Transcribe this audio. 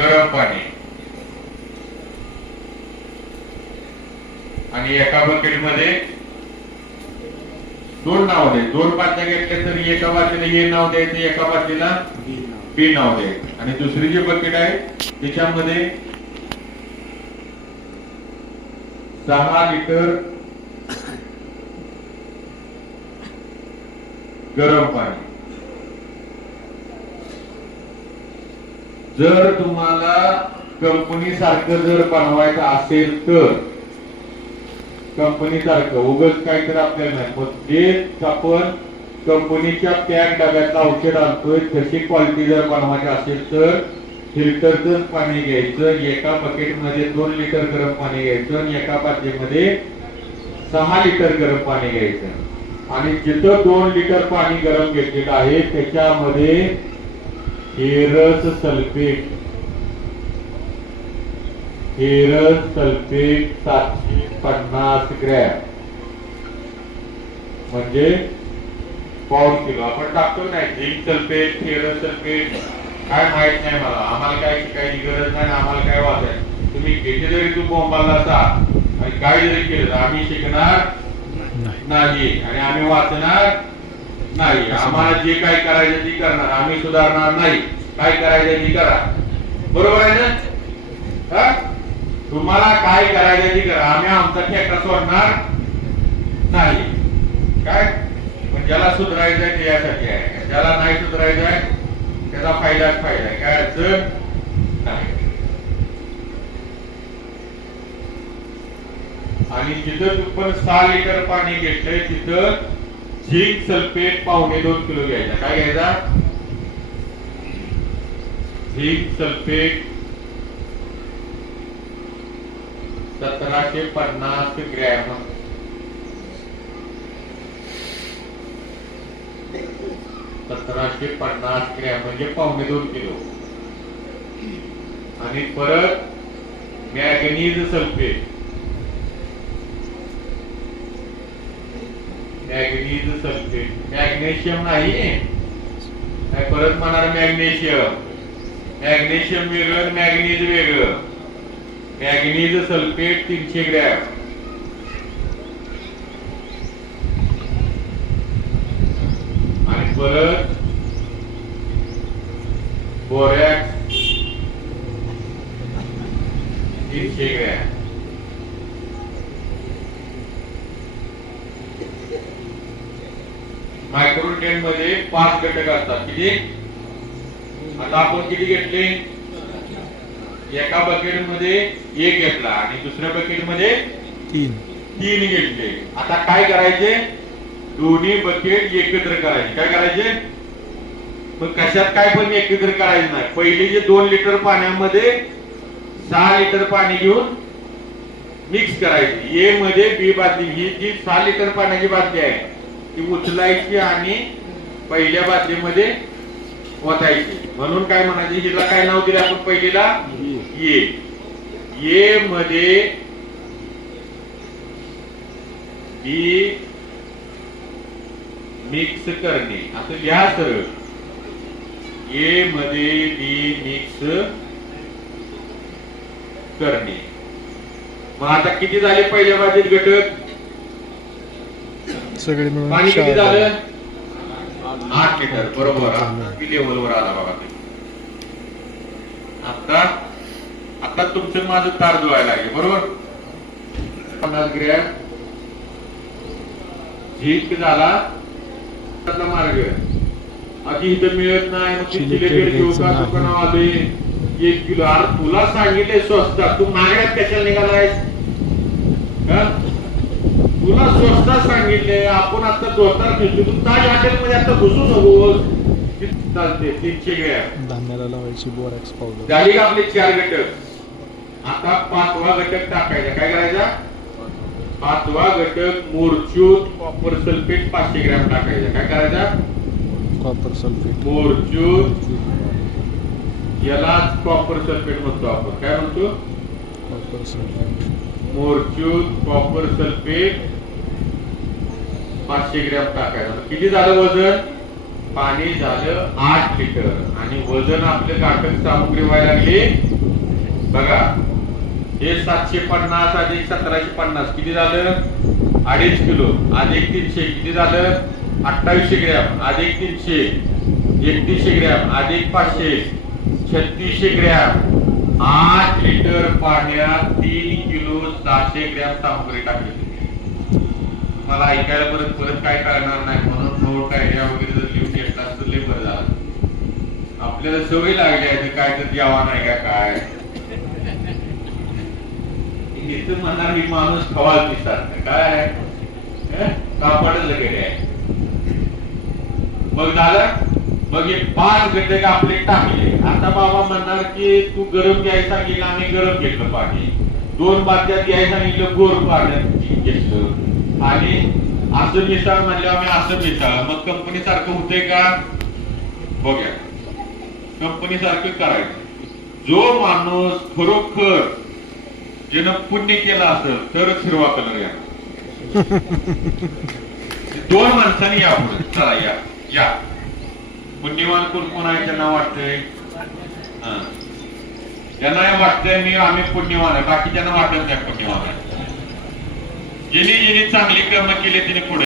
गरम पाणी आणि एका बकेटमध्ये दोन नाव द्यायचे. दोन बाटल्या घेतल्या तरी एका बाटलीला ए नाव द्यायचं, एका बाटलीला बी नाव द्यायचं. आणि दुसरी जी बकेट आहे त्याच्यामध्ये 6 लिटर गरम पाणी. जर तुम्हाला कंपनी सारखं जर बनवायचं असेल तर कंपनी सारखं उगाच काय तर आपल्याला नाही, पण जे आपण कंपनीच्या पॅक डब्यातलं औषध आणतोय तशी क्वालिटी जर बनवायची असेल तर फिल्टरचं पाणी घ्यायचं. एका बकेटमध्ये 2 लिटर गरम पाणी घ्यायचं आणि एका बाटलीमध्ये 6 लिटर गरम पाणी घ्यायचं. आणि जिथं 2 लिटर पाणी गरम घेतलेलं आहे त्याच्यामध्ये फेरस सल्फेट 750 ग्रॅम म्हणजे पाव किलो आपण टाकतो नाही. झिंक सल्फेट, फेरस सल्फेट काय माहित नाही मला, आम्हाला काय शिकायची गरज नाही, आम्हाला काय वाचायचं. तुम्ही किती जरी तू बोंबाला असा आणि काय जरी केलं आम्ही शिकणार नाही आणि आम्ही वाचणार नाही. आम्हाला जे काय करायचं ते करणार, आम्ही सुधारणार नाही. काय करायचं ते करा, बरोबर आहे ना? तुम्हाला काय करायचं ते करा, आम्ही आमचा ठेका सोडणार नाही. काय पण ज्याला सुधारायचं आहे ते यासाठी आहे, ज्याला नाही सुधारायचं आहे त्याचा फायदाच फायदा आहे. काय अडचण नाही. आणि जिथं आपण 6 लिटर पाणी घेतलंय तिथं झिंक सल्फेट 2.25 किलो घ्यायचा. काय घ्यायचा? Zinc sulphate 1750 gram. म्हणजे 2.25 किलो. आणि परत मॅग्नीज सल्फेट, मॅग्नेशियम नाही परत म्हणणार मॅग्नेशियम वेगळं, मॅग्नीज वेगळं. Manganese sulphate 300 gram. आणि परत बोरॅक्स 300 ग्रॅम. मायक्रोन्यूट्रिएंट मध्ये 5 घटक असतात. किती? आता आपण किती घेतले? एका बकेट मध्ये 1 घेतला आणि दुसऱ्या बकेट मध्ये 3 घेतले. आता काय करायचे? दोन्ही बकेट एकत्र करायचे. काय करायचे? मग कशात काय पण एकत्र करायचं नाही. पहिली जे 2 लिटर पाण्यामध्ये 6 लिटर पाणी घेऊन मिक्स करायची. ए मध्ये बी बादली, ही जी 6 लिटर पाण्याची बादली आहे ती उचलायची आणि पहिल्या बादलीमध्ये ओतायची. म्हणून काय म्हणायचे? हिला काय नाव दिले आपण पहिलीला? ए मध्ये बी मिक्स करणे. आता लिहा सरळ. ए मध्ये बी मिक्स करणे. मग आता किती झाले पहिल्या बादलीत घटक? सगळे मिळून पाणी किती झालं? 8 लिटर. बरोबर. लेवलवर आला बघा. आता तुमचं माझं तार जुळायला लागले. बरोबर. 50 ग्रॅम झिंक झाला मार्ग. आधी इथं मिळत नाही. मग सिलेटेड घेऊ का दुकानावर आले 1 किलो. अरे तुला सांगितले स्वस्तात, तू महागड्यात कशाला निघालायस? तुला स्वस्तात सांगितले. आपण आता दोतार घेतली. तू ताज हॉटेलमध्ये आता घुसू नकोस. चालते. 300 ग्रॅम धान्याला लावायची बोरॅक्स पावडर झाली का आपले 4 घटक. आता 5वा घटक टाकायचा. काय करायचा? 5वा घटक मोरचूत कॉपर सल्फेट 500 ग्रॅम टाकायचा. काय करायचा? कॉपर सल्फेट, मोरचूत, याला कॉपर सल्फेट म्हणतो आपण. काय म्हणतो? Copper sulphate. मोरचूत कॉपर सल्फेट 500 ग्रॅम टाकायचं. किती झालं वजन? पाणी झालं 8 लिटर आणि वजन आपलं घातक सामग्री व्हायला लागली बघा. हे 750 अधिक 1750 किती झालं 2.5 किलो अधिक 300 किती झालं 2800 ग्रॅम अधिक 300 3100 ग्रॅम अधिक 500 3600 ग्रॅम. 8 लिटर पाण्यात 3 किलो 600 ग्रॅम सामग्री टाकली. मला ऐकायला परत परत काय कळणार नाही म्हणून नोट आयडिया वगैरे जर लिहून घेतला तर लय बरं झालं. आपल्याला सवय लागली आहे काय तर जेवण आहे का काय इथं म्हणणार ही माणूस खवाल दिसतात काय कापडच लगेच आहे. मग झालं मग हे 5 घटक आपले टाकले. आता बाबा म्हणणार की तू गरम घ्यायला सांगितलं आम्ही गरम घेतलं पाणी 2 बादल्यात घ्यायला सांगितलं गोर पाण्यात घेतलं आणि असं मिसळ म्हणल्यावर आम्ही असं मिसळ मग कंपनी सारखं होतंय का बघा. कंपनी सारखं करायचं. जो माणूस खरोखर ज्यानं पुण्य केलं असेल तरच हिरवा कलर या. 2 माणसांनी या पुढे चला या या. पुण्यवान कोण कोण आहे त्यांना वाटतंय त्यांना वाटतंय मी आम्ही पुण्यवान आहे बाकीच्यांना वाटत नाही पुण्यवान आहे. ज्यांनी चांगली कर्म केली तिने पुढे